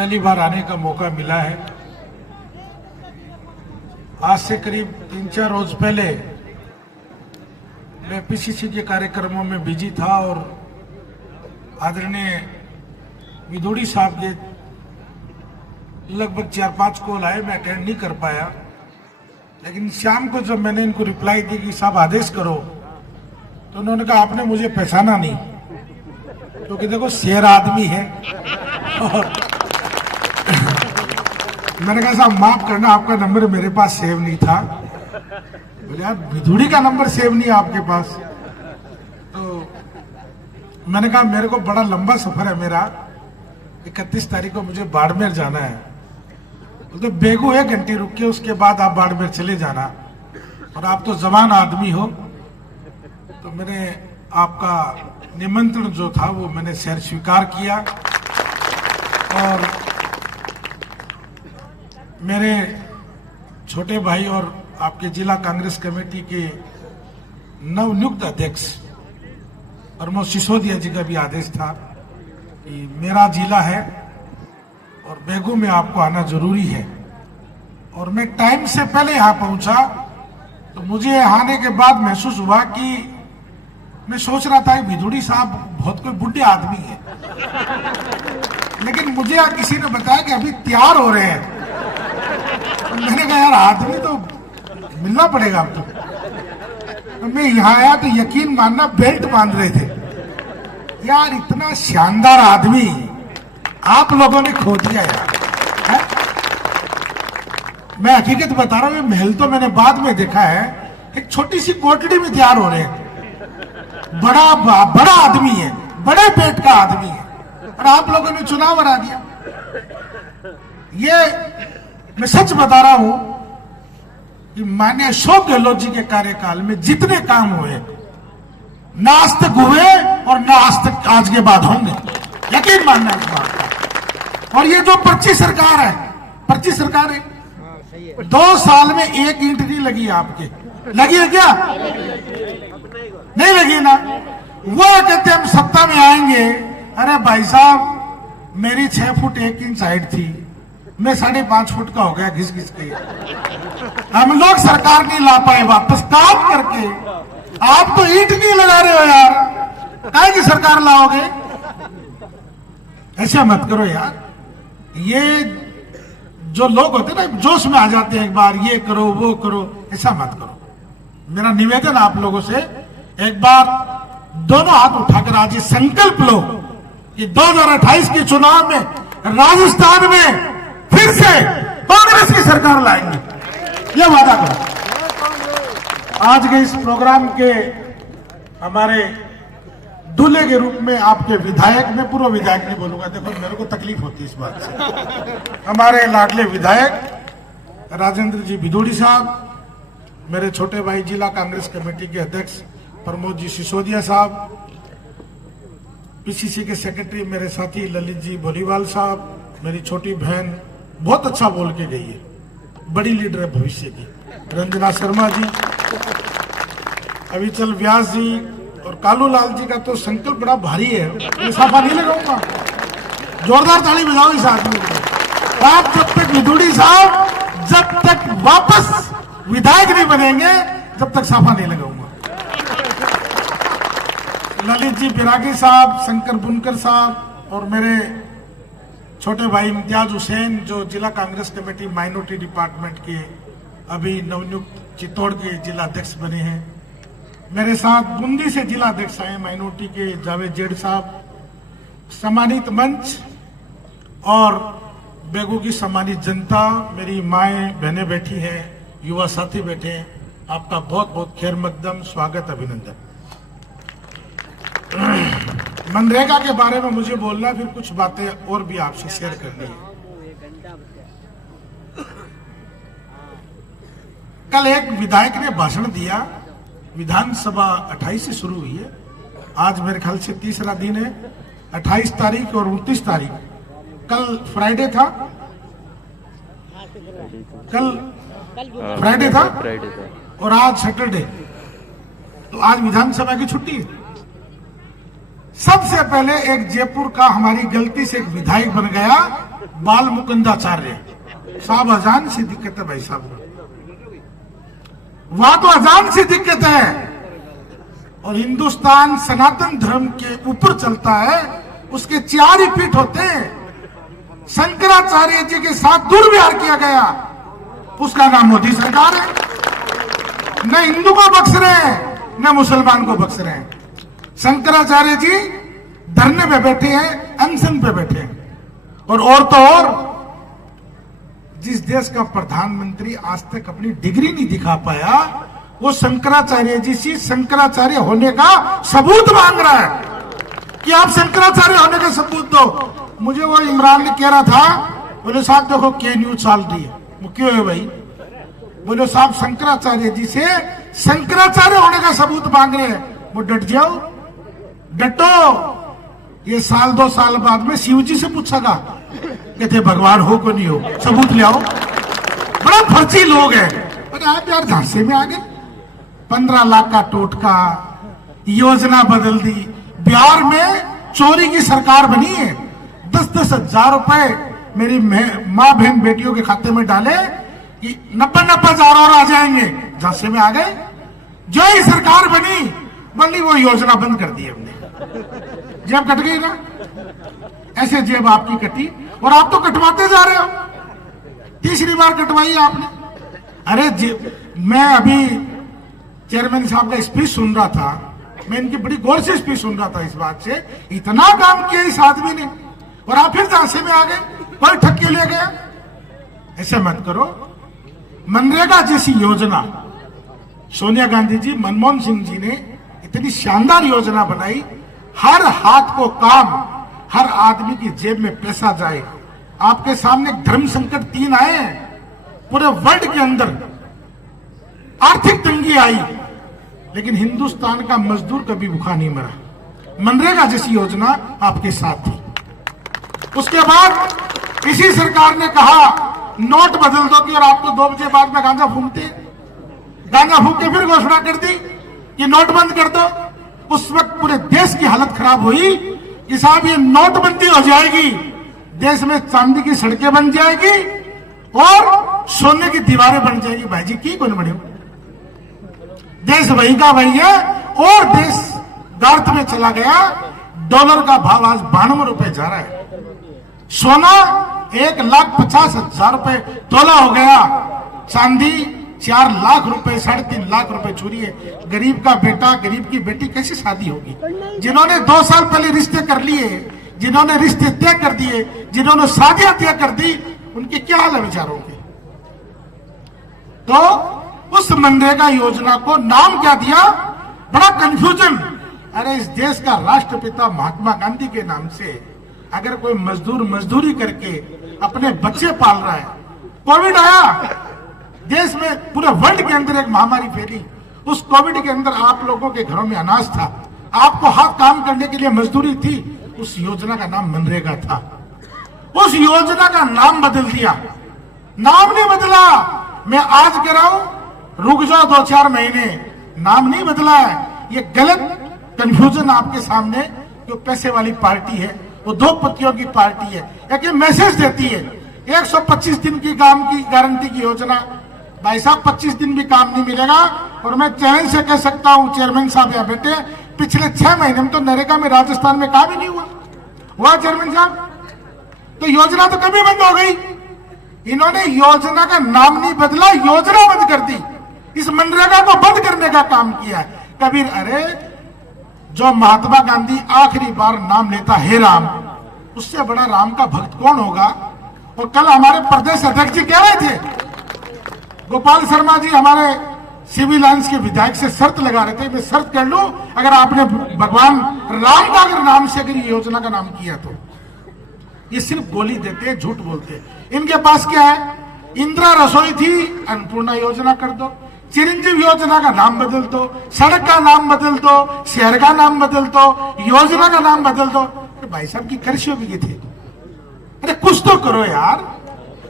पहली बार आने का मौका मिला है। आज से करीब 3-4 रोज पहले मैं पीसीसी के कार्यक्रमों में बिजी था और आदरणीय विधोड़ी साहब के लगभग 4-5 कॉल आए, मैं अटेंड नहीं कर पाया। लेकिन शाम को जब मैंने इनको रिप्लाई दी कि साहब आदेश करो, तो उन्होंने कहा आपने मुझे पहचाना नहीं, क्योंकि देखो शेर आदमी है। और मैंने कहा साहब माफ करना, आपका नंबर मेरे पास सेव नहीं था। बोले यार विधोड़ी का नंबर सेव नहीं है आपके पास। तो मैंने कहा मेरे को बड़ा लंबा सफर है मेरा, 31 तारीख को मुझे बाड़मेर जाना है। तो बेगू 1 घंटे रुक के उसके बाद आप बाड़मेर चले जाना, और आप तो जवान आदमी हो। तो मैंने आपका निमंत्रण जो था वो मैंने स्वीकार किया। और मेरे छोटे भाई और आपके जिला कांग्रेस कमेटी के नवनियुक्त अध्यक्ष प्रमोद सिसोदिया जी का भी आदेश था कि मेरा जिला है और बेगू में आपको आना जरूरी है। और मैं टाइम से पहले यहां पहुंचा, तो मुझे आने के बाद महसूस हुआ कि मैं सोच रहा था विधोड़ी साहब बहुत कोई बुढ़े आदमी है, लेकिन मुझे किसी ने बताया कि अभी तैयार हो रहे हैं। मैंने कहा यार आदमी तो मिलना पड़ेगा अब तो मैं यहाँ आया तो यकीन मानना बेल्ट बांध रहे थे। यार इतना शानदार आदमी आप लोगों ने खो दिया यार है? मैं हकीकत बता रहा हूँ, महल तो मैंने बाद में देखा है, एक छोटी सी कोठड़ी में तैयार हो रहे हैं। बड़ा आदमी है, बड़े पेट का आदमी है, और आप लोगों ने चुनाव हरा दिया। ये मैं सच बता रहा हूं कि माननीय अशोक गहलोत जी के कार्यकाल में जितने काम हुए ना आज तक हुए और ना आज तक आज के बाद होंगे, यकीन मानना इस बात का। और ये जो पर्ची सरकार है 2 साल में 1 ईंट नहीं लगी आपके, लगी है क्या? नहीं लगी ना। वो कहते हम सत्ता में आएंगे। अरे भाई साहब मेरी 6 फुट 1 इंच हाइट थी, मैं 5.5 फुट का हो गया घिस घिस के। हम लोग सरकार नहीं ला पाए वापस काम करके। आप तो ईंट नहीं लगा रहे हो यार, काहे की सरकार लाओगे? ऐसा मत करो यार। ये जो लोग होते ना जोश में आ जाते हैं, एक बार ये करो वो करो, ऐसा मत करो। मेरा निवेदन आप लोगों से, एक बार दोनों हाथ उठाकर आज ये संकल्प लो कि 2028 के चुनाव में राजस्थान में फिर से कांग्रेस की सरकार लाएंगे, यह वादा करो। आज के इस प्रोग्राम के हमारे दूल्हे के रूप में आपके विधायक, मैं पूर्व विधायक नहीं बोलूंगा, देखो मेरे को तकलीफ होती है इस बात से, हमारे लाडले विधायक राजेंद्र जी विधोड़ी साहब, मेरे छोटे भाई जिला कांग्रेस कमेटी के अध्यक्ष प्रमोद जी सिसोदिया साहब, पीसीसी के सेक्रेटरी मेरे साथी ललित जी भोलीवाल साहब, मेरी छोटी बहन बहुत अच्छा बोल के गई है, बड़ी लीडर है भविष्य की, रंजना शर्मा जी, अविचल व्यास जी और कालू लाल जी का तो संकल्प बड़ा भारी है। मैं साफा नहीं लगाऊंगा, जोरदार ताली बजाओ इस आदमी को। आप जब तक विधोड़ी साहब जब तक वापस विधायक नहीं बनेंगे, जब तक साफा नहीं लगाऊंगा। ललित जी बिरागी साहब, शंकर बुनकर साहब और मेरे छोटे भाई इम्तियाज हुसैन जो जिला कांग्रेस कमेटी माइनॉरिटी डिपार्टमेंट के अभी नवनियुक्त चित्तौड़ के जिला अध्यक्ष बने हैं। मेरे साथ बूंदी से जिला अध्यक्ष आए माइनॉरिटी के जावेद जेड साहब, सम्मानित मंच और बेगू की सम्मानित जनता, मेरी माएँ बहनें बैठी हैं, युवा साथी बैठे हैं, आपका बहुत बहुत खैर मकदम स्वागत अभिनंदन। मनरेगा के बारे में मुझे बोलना, फिर कुछ बातें और भी आपसे शेयर करनी है। कल एक विधायक ने भाषण दिया, विधानसभा 28 से शुरू हुई है, आज मेरे ख्याल से तीसरा दिन है, 28 तारीख और 29 तारीख, कल फ्राइडे था, कल फ्राइडे था और आज सैटरडे, तो आज विधानसभा की छुट्टी है। सबसे पहले एक जयपुर का हमारी गलती से एक विधायक बन गया बाल मुकुंदाचार्य साहब, अजान से दिक्कत है भाई साहब, वहां तो अजान से दिक्कत है। और हिंदुस्तान सनातन धर्म के ऊपर चलता है, उसके 4 ही पीठ होते हैं। शंकराचार्य जी के साथ दुर्व्यवहार किया गया, उसका नाम मोदी सरकार है। न हिंदू को बख्श रहे हैं, न मुसलमान को बख्श रहे हैं। शंकराचार्य जी धरने पे बैठे हैं, अनशन पे बैठे हैं। और तो और, जिस देश का प्रधानमंत्री आज तक अपनी डिग्री नहीं दिखा पाया, वो शंकराचार्य जी से शंकराचार्य होने का सबूत मांग रहा है कि आप शंकराचार्य होने का सबूत दो। मुझे वो इमरान ने कह रहा था, बोले साहब देखो क्या न्यूज चल रही है। वो क्यों है भाई? बोले साहब शंकराचार्य जी से शंकराचार्य होने का सबूत मांग रहे हैं। वो डट जाओ, डटो। ये 1-2 साल बाद में शिव जी से पूछेगा, कहते भगवान हो को नहीं हो, सबूत ले आओ। बड़ा फर्जी लोग हैं। अरे आप यार झांसे में आ गए। 15 लाख का टोटका, योजना बदल दी। बिहार में चोरी की सरकार बनी है। 10-10 हजार रुपए मेरी माँ बहन बेटियों के खाते में डाले कि 90-90 हजार और आ जाएंगे। झांसे में आ गए। जो ही सरकार बनी वो योजना बंद कर दी हमने। जेब कट गई ना, ऐसे जेब आपकी कटी और आप तो कटवाते जा रहे हो। 3री बार कटवाई आपने। अरे मैं अभी चेयरमैन साहब का स्पीच सुन रहा था, मैं इनकी बड़ी गौर से स्पीच सुन रहा था। इस बात से इतना काम किया इस आदमी ने, और आप फिर झांसे में आ गए, कोई ठक्के ले गया। ऐसे मत करो। मनरेगा जैसी योजना सोनिया गांधी जी, मनमोहन सिंह जी ने इतनी शानदार योजना बनाई, हर हाथ को काम, हर आदमी की जेब में पैसा जाए। आपके सामने धर्म संकट 3 आए हैं, पूरे वर्ल्ड के अंदर आर्थिक तंगी आई, लेकिन हिंदुस्तान का मजदूर कभी भूखा नहीं मरा। मनरेगा जैसी योजना आपके साथ थी। उसके बाद इसी सरकार ने कहा नोट बदल दो कि, और आप तो 2 बजे बाद में गांजा फूंकते, गांजा फूंक के फिर घोषणा कर दी कि नोट बंद कर दो। उस वक्त पूरे देश की हालत खराब हुई कि साहब ये नोटबंदी हो जाएगी, देश में चांदी की सड़कें बन जाएगी और सोने की दीवारें बन जाएगी। भाई जी की कौन बड़ी, देश वही का वही है और देश गर्त में चला गया। डॉलर का भाव आज 92 रुपए जा रहा है। सोना 1,50,000 रुपए तोला हो गया। चांदी 4 लाख रुपए, 3.5 लाख रुपए चोरी है। गरीब का बेटा, गरीब की बेटी कैसे शादी होगी? जिन्होंने 2 साल पहले रिश्ते कर लिए, जिन्होंने रिश्ते तय कर दिए, जिन्होंने शादियां तय कर दी, उनके क्या हाल है बेचारों के? तो उस मनरेगा योजना को नाम क्या दिया? बड़ा कंफ्यूजन। अरे इस देश का राष्ट्रपिता महात्मा गांधी के नाम से अगर कोई मजदूर मजदूरी करके अपने बच्चे पाल रहा है, कोविड आया देश में, पूरे वर्ल्ड के अंदर एक महामारी फैली। उस कोविड के अंदर आप लोगों के घरों में अनाज था, आपको हाथ काम करने के लिए मजदूरी थी। उस योजना का नाम मनरेगा था। उस योजना का नाम बदल दिया। नाम नहीं बदला। मैं आज कह रहा हूं, रुक जाओ 2-4 महीने, नाम नहीं बदला है। ये गलत कंफ्यूजन आपके सामने। जो पैसे वाली पार्टी है वो 2 पत्तियों की पार्टी है। एक ये मैसेज देती है 125 दिन की काम की गारंटी की योजना। भाई साहब 25 दिन भी काम नहीं मिलेगा। और मैं चैलेंज से कह सकता हूं, चेयरमैन साहब यहाँ बैठे, पिछले 6 महीने में तो नरेगा में राजस्थान में काम ही नहीं हुआ चेयरमैन साहब। तो योजना तो कभी बंद हो गई। इन्होंने योजना का नाम नहीं बदला, योजना बंद कर दी। इस मनरेगा को बंद करने का काम किया। कबीर, अरे जो महात्मा गांधी आखिरी बार नाम लेता हे राम, उससे बड़ा राम का भक्त कौन होगा? और कल हमारे प्रदेश अध्यक्ष जी कह रहे थे, गोपाल शर्मा जी हमारे सिविल लाइंस के विधायक से शर्त लगा रहे थे, मैं शर्त कर लूं अगर आपने भगवान राम का अगर नाम से अगर योजना का नाम किया तो। ये सिर्फ गोली देते, झूठ बोलते। इनके पास क्या है? इंदिरा रसोई थी, अन्नपूर्णा योजना कर दो। चिरंजीव योजना का नाम बदल दो, सड़क का नाम बदल दो, शहर का नाम बदल दो, योजना का नाम बदल दो। भाई साहब की कृषि भी थे। अरे कुछ तो करो यार।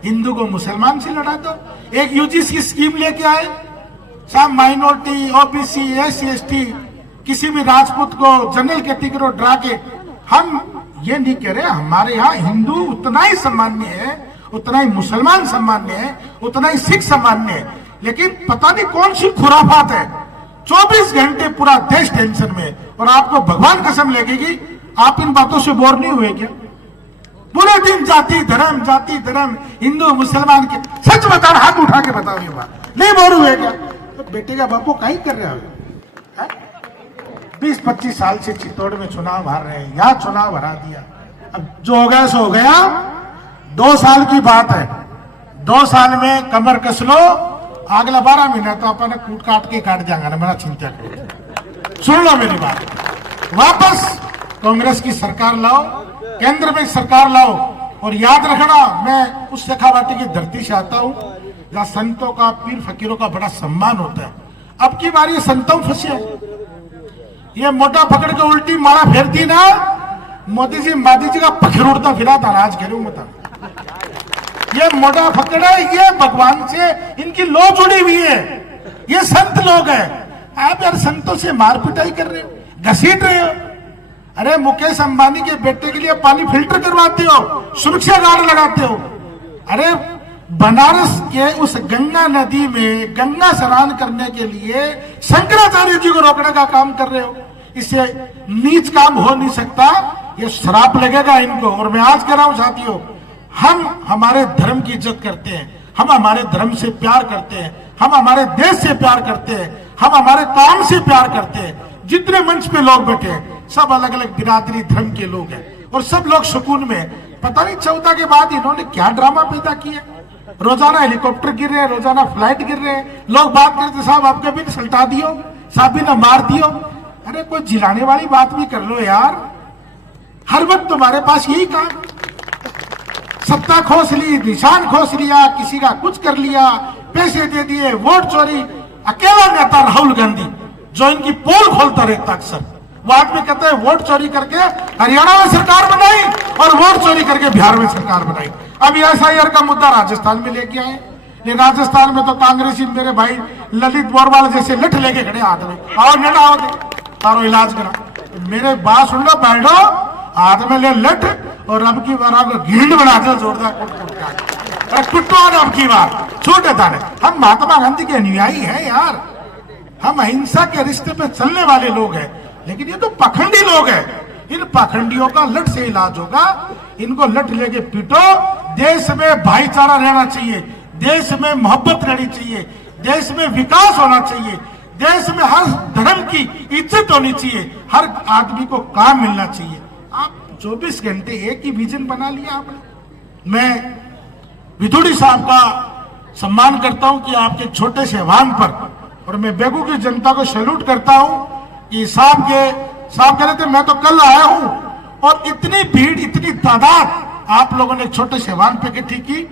हिंदू को मुसलमान से लड़ा दो। एक यूजीसी की स्कीम लेके आए, सब माइनॉरिटी, ओबीसी, SC ST, किसी भी राजपूत को जनरल कैटेगरी ड्रा के हम ये नहीं कह रहे, हमारे यहाँ हिंदू उतना ही सामान्य है, उतना ही मुसलमान सामान्य है, उतना ही सिख सामान्य है, लेकिन पता नहीं कौन सी खुराफात है। 24 घंटे पूरा देश टेंशन में, और आपको भगवान कसम लगेगी आप इन बातों से बोर नहीं हुए क्या? पूरे दिन जाति धर्म हिंदू मुसलमान के, सच बता, हाथ उठा के बताओ ये बात, नहीं बोर हुए क्या? तो बेटे का बापू कहीं कर रहे हो? 20-25 साल से चित्तौड़ में चुनाव हार रहे हैं, यहाँ चुनाव हरा दिया, अब जो हो गया सो हो गया। 2 साल की बात है, 2 साल में कमर कस लो, अगला 12 महीना तो अपन कूट काट के काट जाएंगे ना, बड़ा चिंता करो। सुन लो मेरी बात, वापस कांग्रेस की सरकार लाओ, केंद्र में सरकार लाओ, और याद रखना मैं उस शेखावाटी की धरती से आता हूं जहां संतों का, पीर फकीरों का बड़ा सम्मान होता है। अब की बार ये संतों फंसे, ये मोटा पकड़ के उल्टी मारा फेरती ना, मोदी जी का पखर उड़ता फिरा था राज करूं मत। ये मोटा पकड़ है, ये भगवान से इनकी लो जुड़ी हुई है, ये संत लोग हैं। आप यार संतों से मार पिटाई कर रहे हो, घसीट रहे हो। अरे मुकेश अंबानी के बेटे के लिए पानी फिल्टर करवाते हो, सुरक्षा गार्ड लगाते हो। अरे बनारस के उस गंगा नदी में गंगा स्नान करने के लिए शंकराचार्य जी को रोकने का काम कर रहे हो। इससे नीच काम हो नहीं सकता, ये श्राप लगेगा इनको। और मैं आज कह रहा हूं साथियों, हम हमारे धर्म की इज्जत करते हैं, हम हमारे धर्म से प्यार करते हैं, हम हमारे देश से प्यार करते हैं, हम हमारे काम से प्यार करते हैं। जितने मंच पे लोग बैठे हैं सब अलग अलग बिरादरी धर्म के लोग हैं, और सब लोग सुकून में। पता नहीं 14 के बाद इन्होंने क्या ड्रामा पैदा किया, रोजाना हेलीकॉप्टर गिर रहे हैं, रोजाना फ्लाइट गिर रहे हैं, लोग बात करते साहब आपके भी सल्टा दियो, साहब भी ना मार दियो। अरे कोई जिलाने वाली बात भी कर लो यार, हर वक्त तुम्हारे पास यही काम, सत्ता खोस ली, निशान खोस लिया, किसी का कुछ कर लिया, पैसे दे दिए, वोट चोरी। अकेला नेता राहुल गांधी जो इनकी पोल खोलता रहता अक्सर, वो आदमी कहते हैं वोट चोरी करके हरियाणा में सरकार बनाई और वोट चोरी करके बिहार में सरकार बनाई। अब एसआईआर का मुद्दा राजस्थान में लेके आए, लेकिन राजस्थान में तो कांग्रेसी मेरे भाई ललित बोरवाल जैसे लठ लेके खड़े हाथ में, आओ नेता आओ तारो इलाज करा। मेरे बात सुन लो, बैठो हाथ में ले लठ, और अब की बार आपको घींड बना दो जोरदार कुट्टो। अब की बार छोटे थाने, हम महात्मा गांधी के अनुयायी हैं यार, हम अहिंसा के रिश्ते पे चलने वाले लोग हैं, लेकिन ये तो पाखंडी लोग हैं। इन पाखंडियों का लठ से इलाज होगा, इनको लठ लेके पीटो। देश में भाईचारा रहना चाहिए, देश में मोहब्बत रहनी चाहिए, देश में विकास होना चाहिए, देश में हर धर्म की इज्जत होनी चाहिए, हर आदमी को काम मिलना चाहिए। आप 24 घंटे एक ही विजन बना लिया आपने। मैं विधुड़ी साहब का सम्मान करता हूं कि आपके छोटे से आह्वान पर, और मैं बेगू की जनता को सैल्यूट करता हूं कि साहब कह रहे थे मैं तो कल आया हूं, और इतनी भीड़, इतनी तादाद आप लोगों ने छोटे से आह्वान पे इकट्ठी की।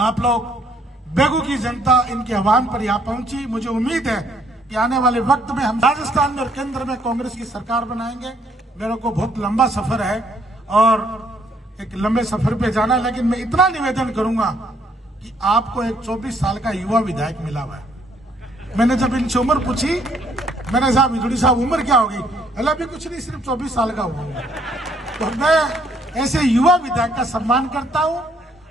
आप लोग बेगू की जनता इनके आह्वान पर यहां पहुंची। मुझे उम्मीद है कि आने वाले वक्त में हम राजस्थान में और केंद्र में कांग्रेस की सरकार बनाएंगे। मेरे को बहुत लंबा सफर है और एक लंबे सफर पे जाना है, लेकिन मैं इतना निवेदन करूंगा कि आपको एक 24 साल का युवा विधायक मिला हुआ है। मैंने जब इनसे उम्र पूछी, मैंने साहब विधुड़ी साहब उम्र क्या होगी, अल्लाह भी कुछ नहीं, सिर्फ 24 साल का हुआ। तो मैं ऐसे युवा विधायक का सम्मान करता हूं,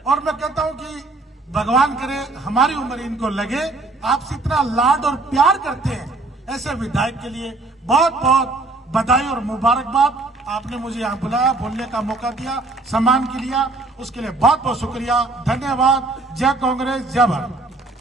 और मैं कहता हूं कि भगवान करे हमारी उम्र इनको लगे। आपसे इतना लाड और प्यार करते हैं ऐसे विधायक के लिए बहुत बहुत बधाई और मुबारकबाद। आपने मुझे यहाँ बुलाया, बोलने का मौका दिया, सम्मान के लिया, उसके लिए बहुत बहुत शुक्रिया, धन्यवाद। जय कांग्रेस, जय भारत।